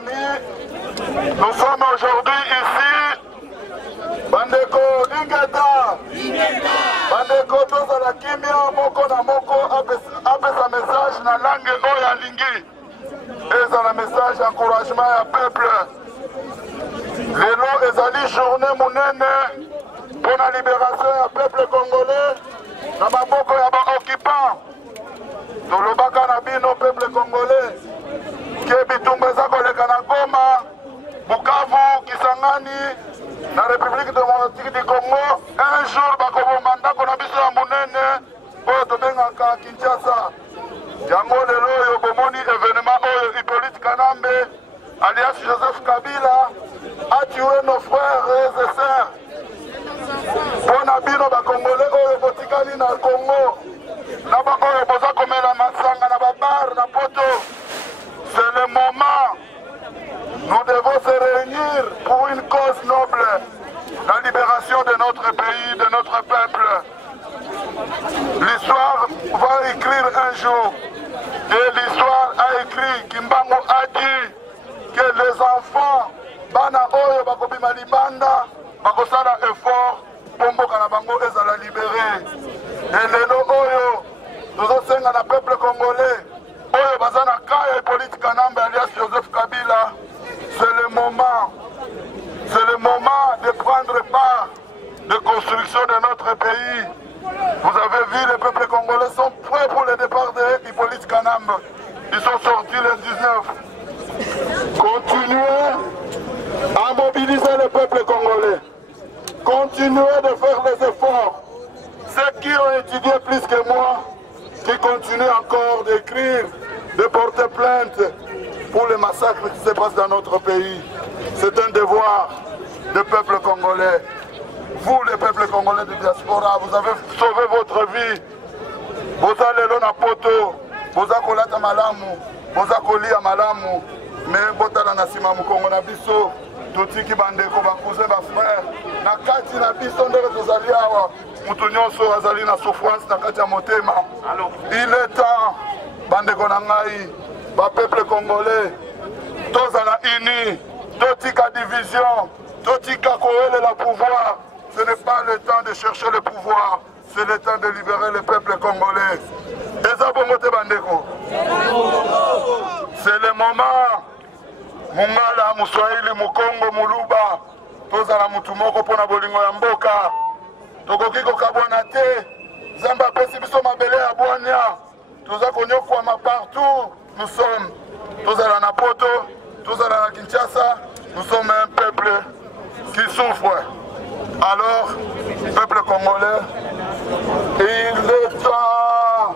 amis, nous sommes aujourd'hui ici. Bandeko Ingeta, Bandeko toza la kimia moko na moko apesa message na langue oya lingi. Eza la message encouragement ya peuple. Lelo ezali journée monene pour la libération ya peuple congolais na maboko ya ba occupant. Tolobaka na bino peuple congolais ke bitumba eza koleka na Goma, Bukavu, Kisangani na République démocratique du Congo. Un jour bakobomba ndako na biso ya monene oyo tobengaka Kinshasa. Yango lelo oyo bomoni événement oyo Hippolyte Kanambe alias Joseph Kabila a tué nos frères et sœurs. Pona bino bakongolais oyo botikali na Congo na ba oyo boza komela masanga na babar na poto. C'est le moment. Nous devons se réunir pour une cause noble, la libération de notre pays, de notre peuple. L'histoire va écrire un jour, et l'histoire a écrit, Kimbangu a dit que les enfants, Bana Oyo Bakobima Libanda, Bakosala effort, Pombo Kanabango ezala libéré. Et Lelo Oyo, nous sommes un peuple congolais, Oyo Bazana Kaya et Hippolyte Kanambe alias Joseph Kabila. C'est le moment de prendre part de construction de notre pays. Vous avez vu, les peuples congolais sont prêts pour le départ de Hippolyte Kanambe. Ils sont sortis le 19. Continuez à mobiliser le peuple congolais. Continuez de faire les efforts. Ceux qui ont étudié plus que moi, qui continuent encore d'écrire, de porter plainte pour les massacres qui se passent dans notre pays. C'est un devoir du peuple congolais. Vous, les peuples congolais de diaspora, vous avez sauvé votre vie. Vous allez là poto, vous avez kolata malamu, vous avez kolia malamu, mais vous avez nasima mukongo na biso, tuti ki bandeko ba cousin ba frère, na kati na biso ndere tozali awa, mutu nyonso azali na souffrance na kati ya motema. Il est temps, bandeko na ngai, ba peuple congolais, tozala uni, totika division, totika koele la pouvoir. Ce n'est pas le temps de chercher le pouvoir, c'est le temps de libérer le peuple congolais. C'est le moment. Mungala, Muswahili, Mukongo, Muluba, tozala mutu moko pona bolingo ya mboka. Tokoki kokabwana te, Zamba pesi biso mabele ya bwanya. Toza konyokwama partout nous sommes. Tozala na poto, tozala na Kinshasa, nous sommes un peuple qui souffre. Alors, peuple congolais, il est temps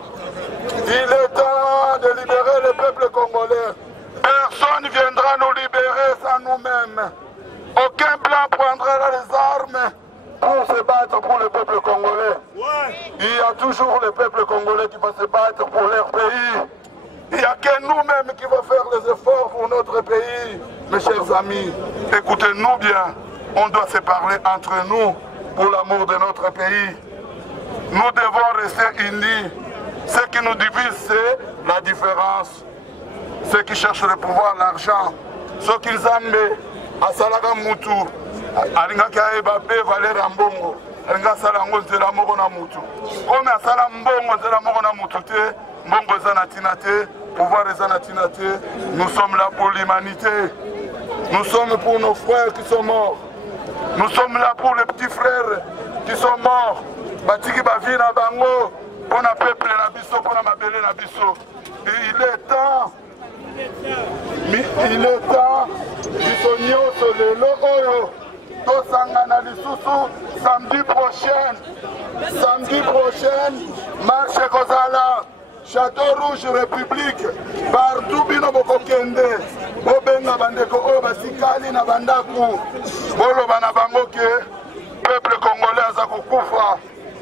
de libérer le peuple congolais. Personne ne viendra nous libérer sans nous-mêmes. Aucun blanc prendra les armes pour se battre pour le peuple congolais. Il y a toujours le peuple congolais qui va se battre pour leur pays. Il n'y a que nous-mêmes qui vont faire les efforts pour notre pays. Mes chers amis, écoutez-nous bien. On doit se parler entre nous pour l'amour de notre pays. Nous devons rester unis. Ce qui nous divise, c'est la différence. Ceux qui cherchent le pouvoir, l'argent. Ceux qui aiment à Salaga Moutou, Alinga Kaeba Be Valera Mbongo, Alinga Salango Zela Morona Moutou. Comme à Salambongo Zela Morona Moutoute, Mbongo Zanatinate, pouvoir Zanatinate, nous sommes là pour l'humanité. Nous sommes pour nos frères qui sont morts. Nous sommes là pour les petits frères qui sont morts. Batiki Bavina Bango, pour la peuple la biso, pour la mabele la biso. Et il est temps, Bisonio Solelo Oyo, Tosangana Lisusu, samedi prochain, marche Kozala, Château Rouge République, partout Bino Bokokende, Bobenga Bandeko Oba Sikali na Bandaku, Bolo Banabango ke, peuple congolais Zakukufa,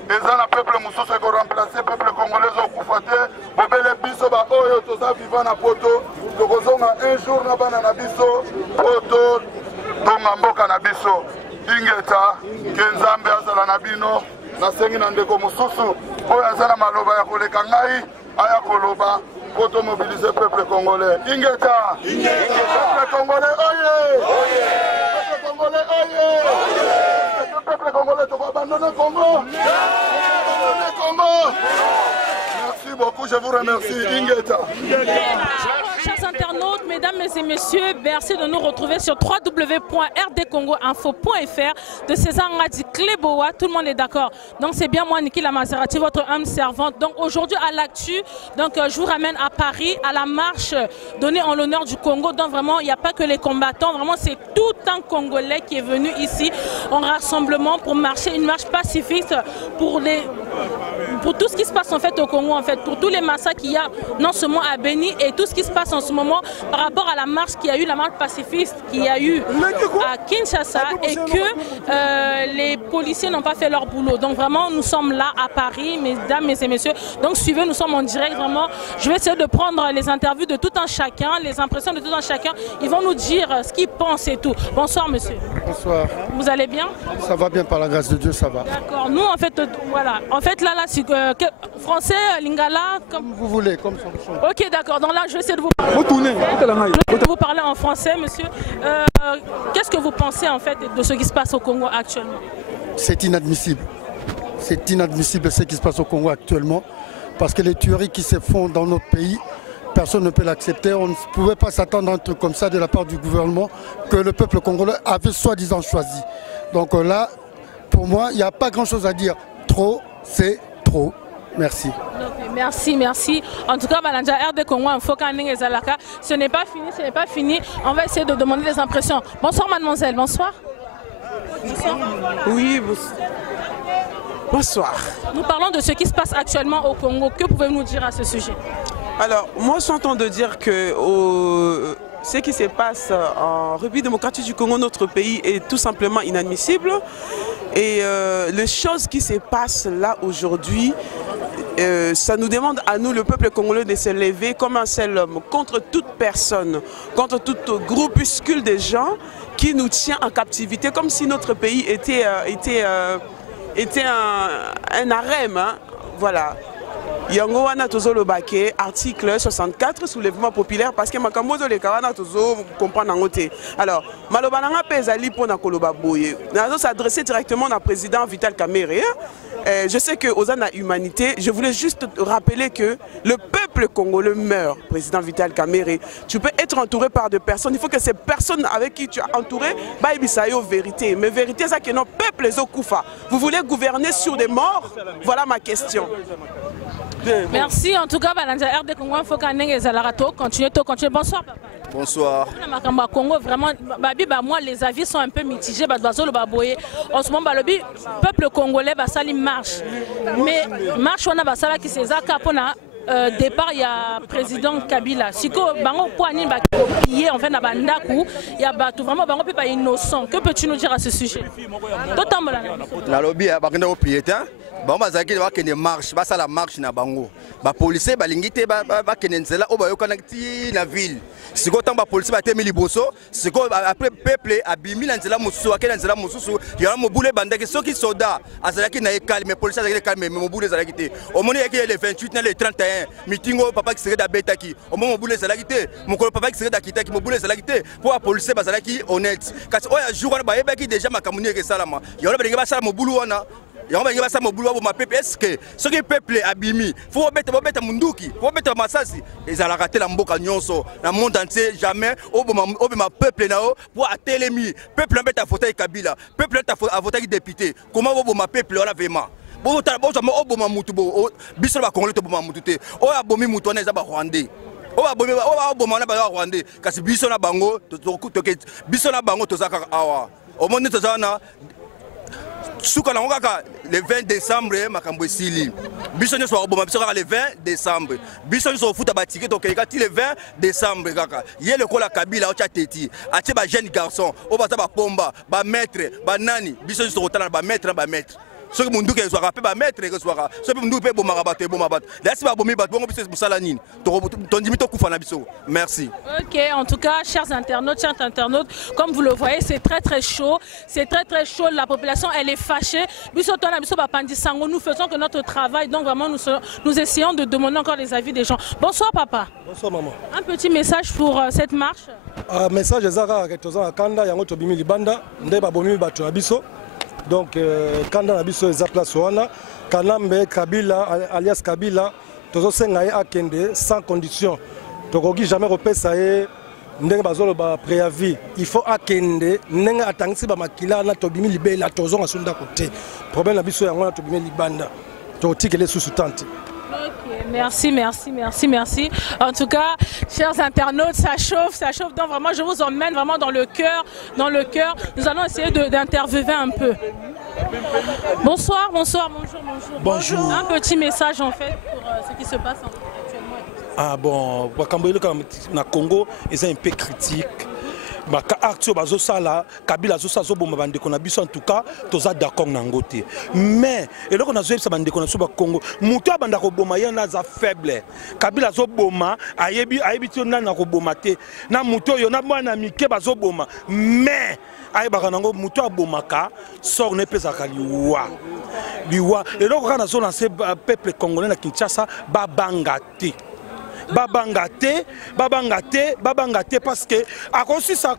et un peuple Moussous qui remplacé, peuple congolais Zokufate, Bobele Biso Ba Oyo, Tosa Vivant na Poto, Tokozonga un jour na Banana Biso, Poto, Tongamboka na Biso, Ingeta, Kenzambe Azala na Bino, na Sengi na Ndeko Moussous, Oyo Azala Maloba ya Koleka Ngai, aya koloba pour mobiliser le peuple congolais. Ingeta. Peuple congolais, oye. Peuple congolais, oye. Le peuple congolais, tu vas abandonner le Congo. Merci beaucoup, je vous remercie. Ingeta. Chers internautes, mesdames et messieurs, merci de nous retrouver sur www.rdcongoinfo.fr de César Ngadi Kleboa. Tout le monde est d'accord. Donc c'est bien moi, Niki La Maserati, votre âme servante. Donc aujourd'hui à l'actu, donc je vous ramène à Paris, à la marche donnée en l'honneur du Congo. Donc vraiment, il n'y a pas que les combattants, vraiment c'est tout un Congolais qui est venu ici en rassemblement pour marcher, une marche pacifiste pour tout ce qui se passe en fait au Congo, en fait, pour tous les massacres qu'il y a non seulement à Beni et tout ce qui se passe en ce moment par rapport à la marche qu'il y a eu, la marche pacifiste qu'il y a eu à Kinshasa et que les policiers n'ont pas fait leur boulot. Donc vraiment, nous sommes là à Paris, mesdames et messieurs. Donc suivez, nous sommes en direct vraiment. Je vais essayer de prendre les interviews de tout un chacun, les impressions de tout un chacun. Ils vont nous dire ce qu'ils pensent et tout. Bonsoir monsieur. Bonsoir. Vous allez bien? Ça va bien par la grâce de Dieu, ça va. D'accord. Nous en fait, voilà. En fait là c'est français, lingala, comme vous voulez, comme ça. Ok, d'accord. Donc là, je vais essayer de vous parler en français, monsieur. Qu'est-ce que vous pensez en fait de ce qui se passe au Congo actuellement? C'est inadmissible. C'est inadmissible ce qui se passe au Congo actuellement, parce que les tueries qui se font dans notre pays, personne ne peut l'accepter. On ne pouvait pas s'attendre à un truc comme ça de la part du gouvernement que le peuple congolais avait soi-disant choisi. Donc là, pour moi, il n'y a pas grand-chose à dire. Trop, c'est trop. Merci. Merci, merci. En tout cas, Balanja RD Congo, ce n'est pas fini, ce n'est pas fini. On va essayer de demander des impressions. Bonsoir mademoiselle, bonsoir. Bonsoir. Oui, bonsoir. Nous parlons de ce qui se passe actuellement au Congo. Que pouvez-vous nous dire à ce sujet? Alors, moi j'entends de dire que ce qui se passe en République démocratique du Congo, notre pays, est tout simplement inadmissible. Et les choses qui se passent là aujourd'hui, ça nous demande à nous, le peuple congolais, de se lever comme un seul homme contre toute personne, contre tout groupuscule de gens qui nous tient en captivité, comme si notre pays était un harem. Hein. Voilà. Yango wana tozo lobake article 64 soulèvement populaire parce que makambozo le kawana tozo comprendre ngote. Alors malobananga pezali pona koloba boye. Nazo s'adresser directement au président Vital Kamerhe. Je sais que aux la humanité, je voulais juste rappeler que le peuple congolais meurt, président Vital Kamerhe. Tu peux être entouré par des personnes, il faut que ces personnes avec qui tu es entouré, bah ibisayo vérité. Mais vérité c'est que nos peuples les okufa. Vous voulez gouverner sur des morts? Voilà ma question. Merci en tout cas, Balanja RD Congo, il faut continuer. Bonsoir papa. Bonsoir. Congo, vraiment, moi les avis sont un peu mitigés. En ce moment, le peuple congolais marche. Mais marche, on a qui s'est départ, il y a président Kabila. Si bango poani ba copier en fait na bandaku, il y a batu vraiment bango peut pas innocent. Que peux-tu nous dire à ce sujet? Totambola. La lobby a bakenda propriétaire. Bon bazaki ba kene marche, ba sala marche na bango. Ba policier ba lingité ba kene nzela o ba yokana ti na ville. Siko tamba policier ba temi liboso, siko après peuple abimi na nzela mususu akena nzela mususu, ya mobule bandaki soki soda azalaki na calme, mais policier azalaki calme, mais mobule azalaki te. Au moment yaki le 28 na le 31 mitingo papa qui serait d'abetaki au moment boule ezalaki te mokolo papa qui serait d'akitaki mobule ezalaki te pour policier bazalaki honnête kasi oya jour wana bayebaki déjà makamuni ke salama yona balinga basala mobulu wana yango balinga basala mobulu wa ma peuple est-ce que ce que peuple abimi faut beta munduki faut beta masasi ezalaka te la mboka nyonso na monde entier jamais obema peuple nao pour atelemi peuple mbeta voter Kabila peuple a voter député comment oboma peuple wana vraiment bon oboma mutu bo biso ba congolais to boma mutu te o abomi mutu wana eza ba rwandais o aboma na ba rwandais kasi biso na bango biso na bango tozaka awa o monde tozana suka na ngaka le 20 décembre makambo esili biso nyo so oboma biso kaka le 20 décembre biso nyo so futa ba ticket to keka ti le 20 décembre kaka ye le kola Kabila o cha teti atie ba jeune garçon o ba ta ba pomba ba maître ba nani biso nyo so kotala ba maître soki mundu ke zwaka pe ba maître ke zwaka soki mundu pe bomaka bato eboma bato dasi ba bomi bato bongo biso musala nini tondimi tokufa na biso. Merci. Ok, en tout cas, chers internautes, comme vous le voyez, c'est très chaud. C'est très chaud. La population, elle est fâchée. Nous faisons que notre travail. Donc vraiment, nous essayons de demander encore les avis des gens. Bonsoir papa. Bonsoir maman. Un petit message pour cette marche. Message ezaka ketoza kanda yango tobimi libanda ndeba bomi bato abiso. Donc kanda abiso eza place wana Kanambe Kabila alias Kabila tozo senga ye akende sans condition. Tokoki jamais repesa ye ndenge bazolo ba préavis. Il faut akende ndenge atangisi ba makila na tobimi libela tozo ngasunda côté. Problème abiso yango na tobimi libanda. Totikele sous tante. Ok, merci. En tout cas, chers internautes, ça chauffe. Donc vraiment, je vous emmène vraiment dans le cœur. Nous allons essayer d'interviewer un peu. Bonsoir. Bonjour. Un petit message en fait pour ce qui se passe actuellement. Ah bon, na Congo, c'est un peu critique. Baka action bazo sala Kabila zo sazo bomba bandeko na biso en tout cas toza d'accord na ngote mais eloko na zo yebisa bandeko na so ba Congo muto abanda ko boma yana za faible Kabila zo boma ayebi tio na ko boma te na muto yo na mwana mike bazo boma mais ayebaka nango muto abomaka sort ne pesaka liwa eloko kana zo lancer peuple congolais na Kinshasa babanga te parce que akosisa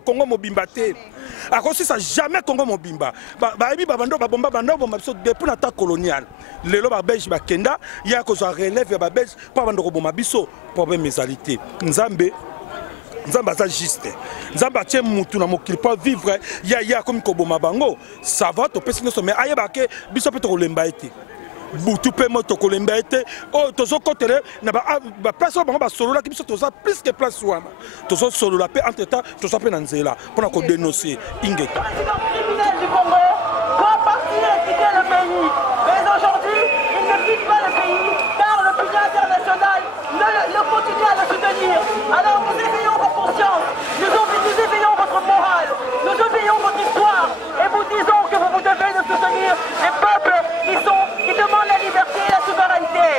Congo mobimba te akosisa jamais Congo mobimba baebi babando babomba biso depuis na ta colonial lelo ba belge bakenda ya kozwa relève ya ba belge pa bando ko bomba biso problème ezalité nzambe aza juste nzambe atie mutu na mokili po vivre ya comme koboma bango ça va to pesi nyonso mais ayebake biso pe tokolemba ete butu pe moto kolemba ete o tozo kotele na ba place bango ba solo la ki biso toza plus que place wana tozo solo la pe entre temps toza pe na nzela pona ko dénoncer ingeta criminel du Congo doit partir et quitter le pays mais aujourd'hui il ne quitte pas le pays car l'opinion internationale ne continue à le soutenir. Alors nous éveillons vos consciences, nous éveillons votre morale, nous éveillons votre histoire et vous disons que vous devez nous soutenir les peuples qui demandent la liberté et la souveraineté.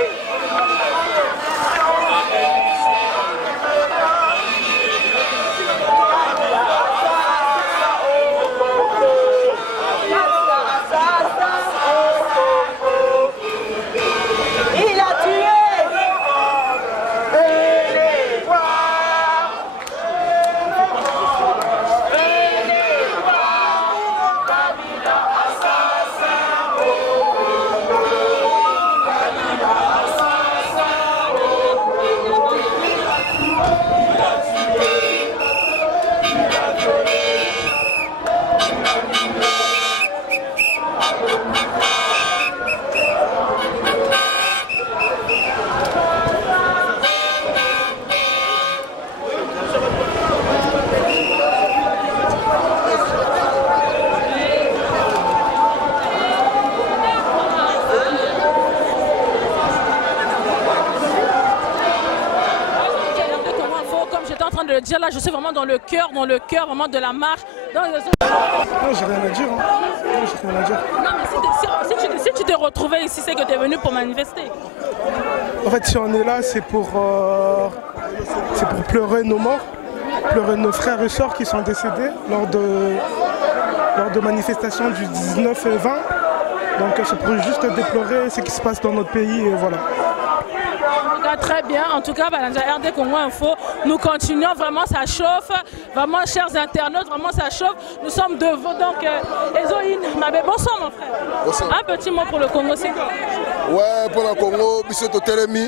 Dire là, je suis vraiment dans le cœur vraiment de la marche. Non, j'ai rien à dire. Non, mais si tu t'es retrouvé ici, c'est que tu es venu pour manifester. En fait, si on est là, c'est pour pleurer nos morts, pleurer nos frères et sœurs qui sont décédés lors de manifestations du 19 et 20. Donc c'est pour juste déplorer ce qui se passe dans notre pays et voilà. Très bien, en tout cas, RD Congo Info, nous continuons, vraiment ça chauffe, vraiment chers internautes, vraiment ça chauffe, nous sommes devant, donc Ezoïne, bonsoir mon frère. Bonsoir. Un petit mot pour le Congo, c'est quoi? Ouais, pour le Congo, Bissoto Telemi,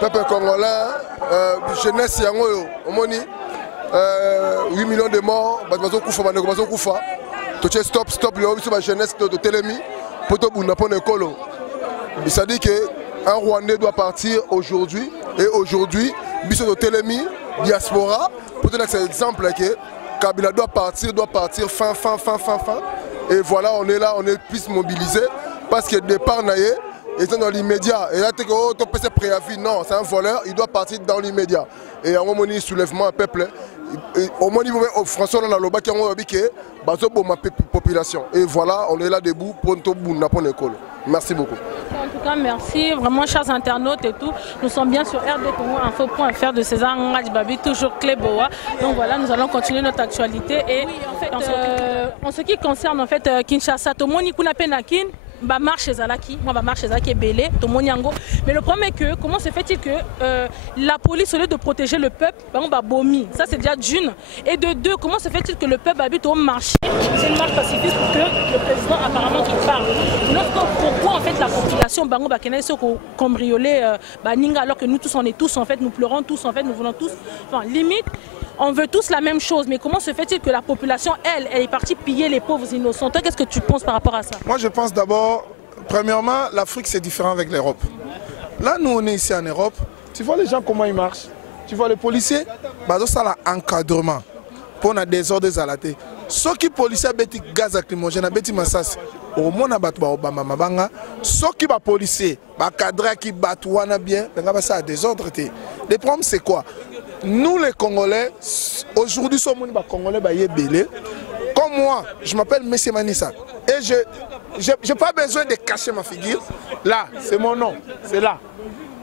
peuple congolais, jeunesse yango, au moni, 8 millions de morts, stop, la jeunesse de Telemi, pour tout le monde, ça dit que un Rwandais doit partir aujourd'hui et aujourd'hui, Bissoto Telemi, diaspora, pour donner cet exemple que Kabila doit partir fin. Et voilà, on est là, on est plus mobilisés parce que le départ naïe est dans l'immédiat. Et là, tu as préavis, non, c'est un voleur, il doit partir dans l'immédiat. Et en moment soulèvement, un peuple, au moins niveau François na loba qui ont que bazo ma population et voilà on est là debout pour tout bout pour l'école. Merci beaucoup. En tout cas, merci vraiment, chers internautes et tout. Nous sommes bien sur RD Congo Info.fr de César Ngadjibabi, toujours Cléboa. Donc voilà, nous allons continuer notre actualité. Et oui, en fait, en ce qui concerne en fait Kinshasa, Tomoni Kunapenakin. Bah marche Zalaki, moi bah marche Zalaki est belé, tout le monde yango. Mais le problème est que comment se fait-il que la police au lieu de protéger le peuple, bah on va bomi. Ça c'est déjà d'une. Et de deux, comment se fait-il que le peuple habite au marché? C'est une marche pacifiste pour que le président apparemment qu'il parle. Pourquoi en fait la population bango bah kenai se cambrioler bah ninga alors que nous tous on est tous en fait, nous pleurons tous en fait, nous voulons tous, enfin limite. On veut tous la même chose, mais comment se fait-il que la population, elle est partie piller les pauvres innocents? Toi, qu'est-ce que tu penses par rapport à ça? Moi, je pense d'abord, premièrement, l'Afrique, c'est différent avec l'Europe. Là, nous, on est ici en Europe. Tu vois les gens, comment ils marchent. Tu vois les policiers, ça, l'encadrement. Pour la désordre à la tête. Ceux qui policiers ont gaz lacrymogène, ont massas. Au moins, Obama Mabanga. Ceux qui sont policiers, cadres qui battent bien, ça a désordre. Le problème, c'est quoi? Nous les Congolais, aujourd'hui sommes les Congolais belé. Comme moi, je m'appelle M. Manissa. Et je n'ai pas besoin de cacher ma figure. Là, c'est mon nom, c'est là.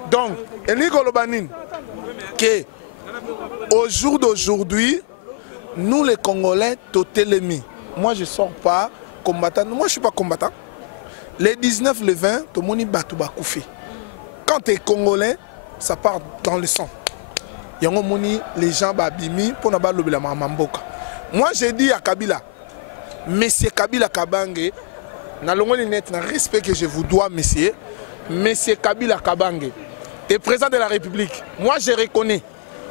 Donc, Eniko Lobanine, au jour d'aujourd'hui, nous les Congolais, totélémi. Moi je ne sors pas combattant. Moi je ne suis pas combattant. Les 19, les 20, tout le monde bat tout bakoufi. Quand tu es Congolais, ça part dans le sang. Les gens babimi pour ne pas l'oublier la mamboka. Moi j'ai dit à Kabila, Monsieur Kabila Kabange, dans le respect que je vous dois, monsieur Kabila Kabange, et président de la République. Moi je reconnais.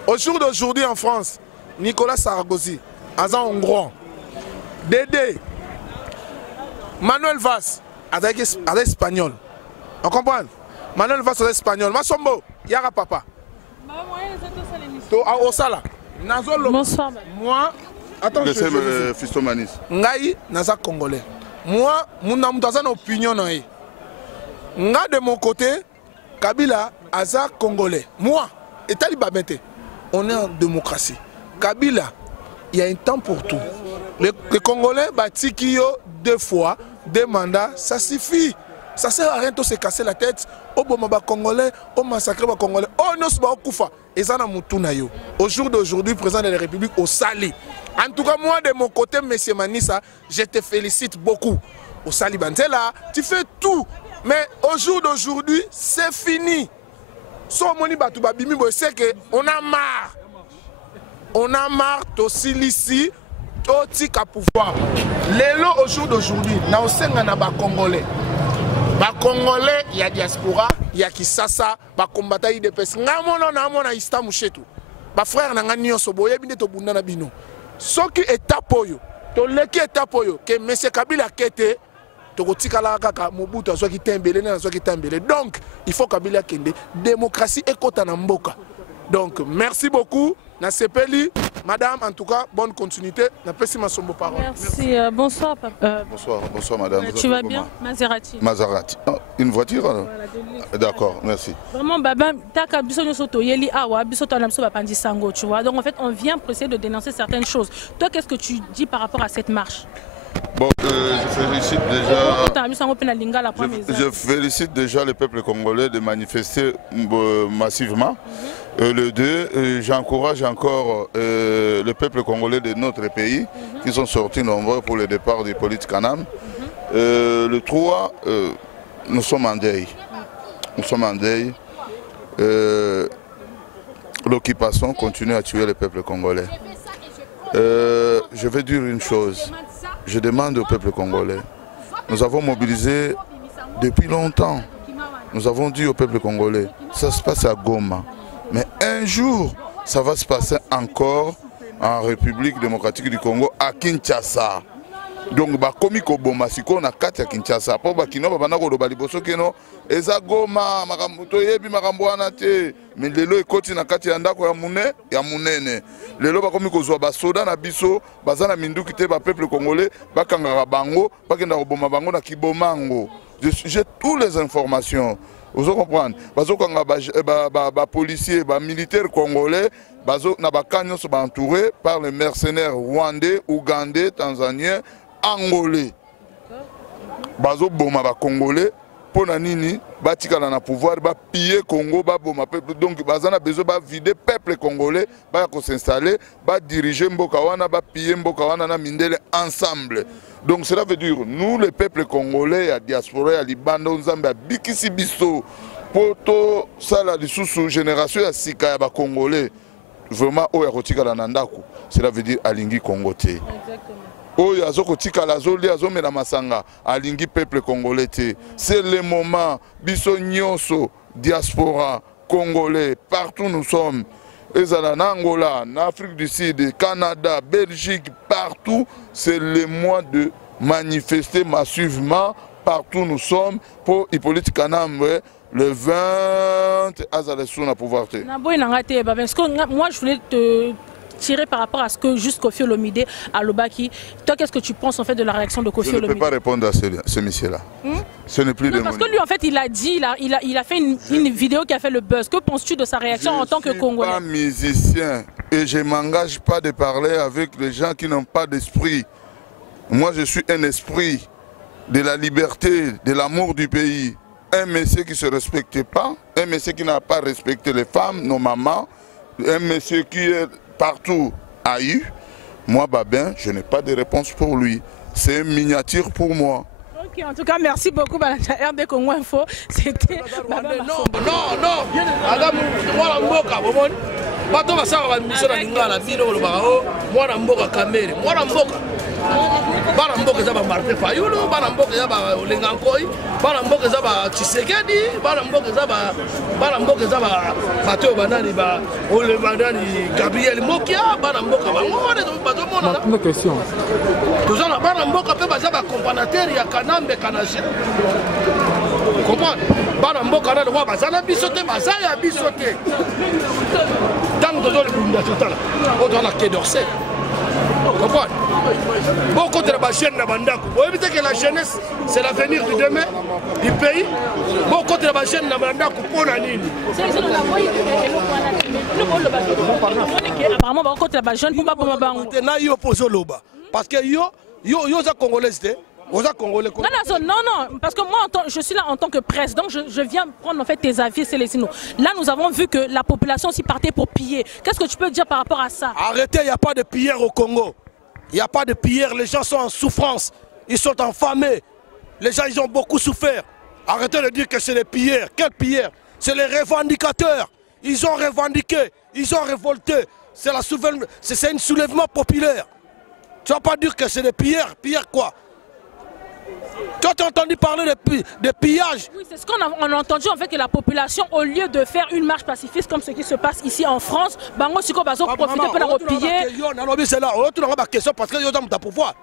Au jour d'aujourd'hui en France, Nicolas Sarkozy, Azan Hongrois, Dédé, Manuel Valls, avec espagnol. On comprend? Manuel Valls est espagnol. Masombo, Yara Papa. Bonsoir. Moi, attends, je Fiston Manis. Ngai, naza congolais. Moi, mon opinion. Nga de mon côté, Kabila, aza congolais. Moi, et Talibabete, on est en démocratie. Kabila, il y a un temps pour tout. Les Congolais, Batikio, 2 fois, 2 mandats, ça suffit. Ça sert à rien de se casser la tête. Au Congolais, au massacre Congolais, au Nosba Okufa. Et ça n'a moutouna yo. Au jour d'aujourd'hui, président de la République, au Sali. En tout cas, moi, de mon côté, M. Manissa, je te félicite beaucoup. Au Sali Bantela, tu fais tout. Mais au jour d'aujourd'hui, c'est fini. So moni batu babimi, c'est qu'on a marre. On a marre aussi ici, tout à pouvoir. Les lots au jour d'aujourd'hui, na osenga na ba Congolais. Ba Congolais, il y a diaspora, il y a Kisasa, ba combattant IDPS. Ngamono na mona istamu chetu. Ba frère na nganyo sobo yebinde to bunda na bino. Soki etapoyo, to leki etapoyo que monsieur Kabila kete to kotikala kaka Mobutu azoki tembele na azoki tembele. Donc, il faut Kabila kende démocratie ekota na mboka. Donc, merci beaucoup. Na sepeli, madame, en tout cas, bonne continuité. Na pesi ma sombo parole. Merci. Bonsoir, papa. Bonsoir, madame. Tu vas bien? Maserati. Maserati. Une voiture alors? Voilà, d'accord, merci. Vraiment, Baba, taka biso nyosoto yeli awa, biso tanamso bapandi sango, tu vois. Donc en fait, on vient pour essayer de dénoncer certaines choses. Toi, qu'est-ce que tu dis par rapport à cette marche? Bon, je félicite déjà le peuple congolais de manifester massivement. Le 2, j'encourage encore le peuple congolais de notre pays qui sont sortis nombreux pour le départ du politique Kanam. Le 3, nous sommes en deuil. Nous sommes en deuil. L'occupation continue à tuer le peuple congolais. Je vais dire une chose. Je demande au peuple congolais. Nous avons mobilisé depuis longtemps. Nous avons dit au peuple congolais, ça se passe à Goma. Mais un jour, ça va se passer encore en République démocratique du Congo, à Kinshasa. Donc, comme Koboma, si on a 4 à Kinshasa, pour Bakino, Babanako, Baliboso, Keno, Eza Goma, Maramuto, Yebi, Maramboanate, mais les lois côté na kati andako ya munene. Les lois comme Kozwa, Basoda, Nabiso, Bazana Mindu, qui était peuple congolais, Bakanga Bango, Bakenda Oboma Bango, na Kibomango. J'ai toutes les informations. Vous comprenez? Bazo kanga ba policiers, ba militaires congolais, bazo na bakanyo sont entourés par les mercenaires rwandais, ougandais, tanzaniens, angolais. Bazo boma ba congolais pour nini batikala na pouvoir ba piller Congo ba boma peuple donc bazana besoin ba vider peuple congolais ba ko s'installer ba diriger mboka wana ba piller mboka wana na mindele ensemble. Donc cela veut dire nous les peuples congolais à diaspora à Libanda nzambe bikisi biso poto sala lisusu génération ya sika ya ba congolais vraiment oya kotikala na ndako cela veut dire alingi Congo te. Exactement. Oyo azokotika la zoli azomela masanga alingi peuple congolais te. C'est le moment biso nyonso diaspora congolais partout nous sommes. Ezala na Angola, en Afrique du Sud, Canada, Belgique, partout, c'est le mois de manifester massivement partout nous sommes pour Hippolyte Kanambe le 20 Azala sous la pauvreté. Moi je voulais te tirer par rapport à ce que juste Koffi Olomide à Lobaki. Toi, qu'est-ce que tu penses en fait de la réaction de Koffi Olomide? Je ne peux pas répondre à ce monsieur-là. Ce n'est plus non, parce que lui, en fait, il a dit, il a fait une vidéo qui a fait le buzz. Que penses-tu de sa réaction en tant que Congolais? Je ne suis pas musicien et je ne m'engage pas de parler avec les gens qui n'ont pas d'esprit. Moi, je suis un esprit de la liberté, de l'amour du pays. Un monsieur qui ne se respecte pas, un monsieur qui n'a pas respecté les femmes, nos mamans, un monsieur qui est partout haï. Moi, Babin, je n'ai pas de réponse pour lui. C'est une miniature pour moi. Ok, en tout cas, merci beaucoup, RD Congo Info. C'était. Non. Adam, moi, Mboka, bato basaka mission na lingala bino lobao mwana mboka kamere mwana mboka bana mboka za ba Martin Fayulu bana mboka za ba Olenga Nkoi bana mboka za ba Tshisekedi bana mboka za ba bato banani ba ole banani Gabriel Mokia bana mboka bango bato mona na question tozana bana mboka pe baza ba companateur ya Kanambe Kanashi comment bana mboka na wa bazana bisote bazaya bisote tant de le bunda total on a que d'Orsay comprendre beaucoup de la chaîne na bandako vous évitez que la jeunesse c'est l'avenir du demain du pays beaucoup de la chaîne na bandako pour la nini apparemment beaucoup de la jeune pour pas bango na yo pozo loba parce que yo za congolais Non, parce que moi, je suis là en tant que presse, donc je viens prendre en fait tes avis, Célestino. Là, nous avons vu que la population aussi partait pour piller. Qu'est-ce que tu peux dire par rapport à ça? Arrêtez, il n'y a pas de pilleurs au Congo. Il n'y a pas de pilleurs, les gens sont en souffrance, ils sont affamés. Les gens, ils ont beaucoup souffert. Arrêtez de dire que c'est les pilleurs. Quels pilleurs? C'est les revendicateurs. Ils ont revendiqué, ils ont révolté. C'est un soulèvement populaire. Tu ne vas pas dire que c'est des pilleurs. Pilleurs quoi? Tu as entendu parler de pillage? Oui, c'est ce qu'on a entendu en fait, que la population, au lieu de faire une marche pacifiste comme ce qui se passe ici en France, Bango Siko Bazo profiter pour la repiller. C'est là, tu n'as pas question parce que tu as pouvoir.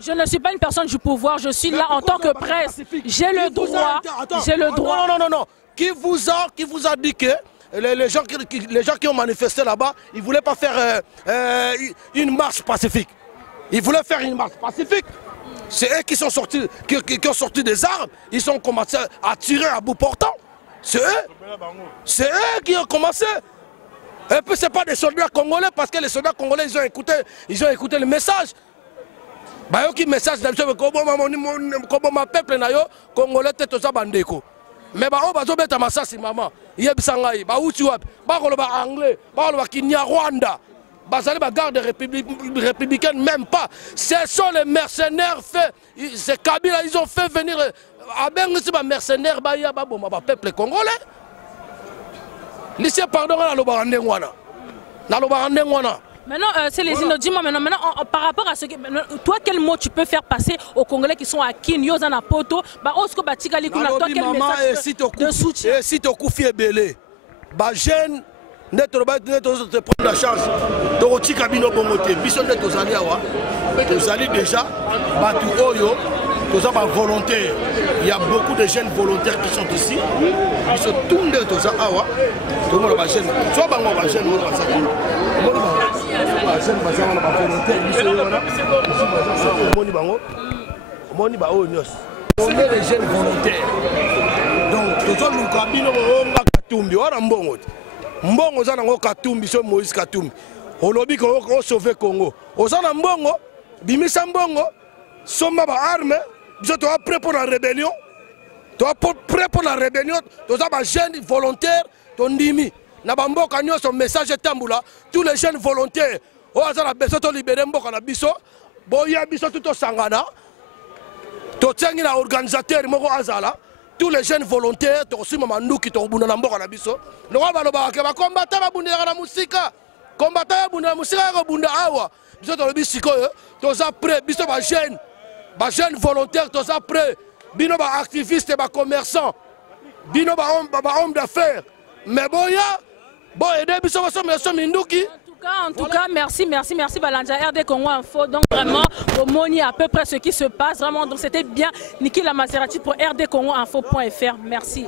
Je ne suis pas une personne du pouvoir, je suis là en tant que presse. J'ai le droit. J'ai le droit. Non. Qui vous a dit que les gens qui ont manifesté là-bas, ils ne voulaient pas faire une marche pacifique? Ils voulaient faire une marche pacifique. C'est eux qui sont sortis, qui ont sorti des armes, ils ont commencé à tirer à bout portant. C'est eux qui ont commencé. Et puis c'est pas des soldats congolais parce que les soldats congolais ils ont écouté le message. Bah yo qui message d'habitude comme ma peuple na yo congolais tête aux bandeko. Mais bah on va beta masasi maman. Yebisangai ba uti wapi ba ko ba anglais ba ko ba Kinyarwanda. Bazali ba garde républicaine même pas. Ce sont les mercenaires faits. Ces Kabila ils ont fait venir abengi ba mercenaires ba ya ba bomba ba peuple congolais. Lycée pardon na loba ndengwana. Na loba ndengwana. Maintenant, Célestino, dis-moi maintenant, par rapport à ce que... Toi, quel mot tu peux faire passer aux Congolais qui sont à Kin, Yozana Poto, Osko Batigali Kuna, toi, quel message de soutien? Et si tu as confié Belé, jeune, neto te prendre la charge, tu as kabino bongote, biso neto zali awa, tozali déjà, batu oyo, toza ba volontaires. Il y a beaucoup de jeunes volontaires qui sont ici, ils sont tous les toza awa, tout le monde ba jeune, soit bango ba jeune, on va on est les jeunes volontaires. Donc, tozoluka bino boonga Katumbi wana mbongo te mbongo oza nango Katumbi so Moïse Katumbi olobi ko sauver Congo oza na mbongo bimisa mbongo somba ba arme biso to prêt pour la rébellion prêt pour la rébellion toza ba jeunes volontaires tondimi na bamboka nyonso message etambula tous les jeunes volontaires o azala beso to libérer mboka na biso boya biso tout sangana to tsengi na organisateur moko azala tous les jeunes volontaires to sima manduki to buna na mboka na biso no baloba ke ba combattant ba bundela na musika combattant ya bunda musika ko bunda awa biso to lobi sikoyo toza prêt biso ba jeunes volontaires toza prêt bino ba activistes ba commerçants bino ba homme d'affaires mais boya bon aider biso so minduki. En tout cas, merci Balanja, RD Congo Info. Donc vraiment, au Moni à peu près ce qui se passe. Vraiment, donc c'était bien Niki La Maserati pour rdcongoinfo.fr. Merci.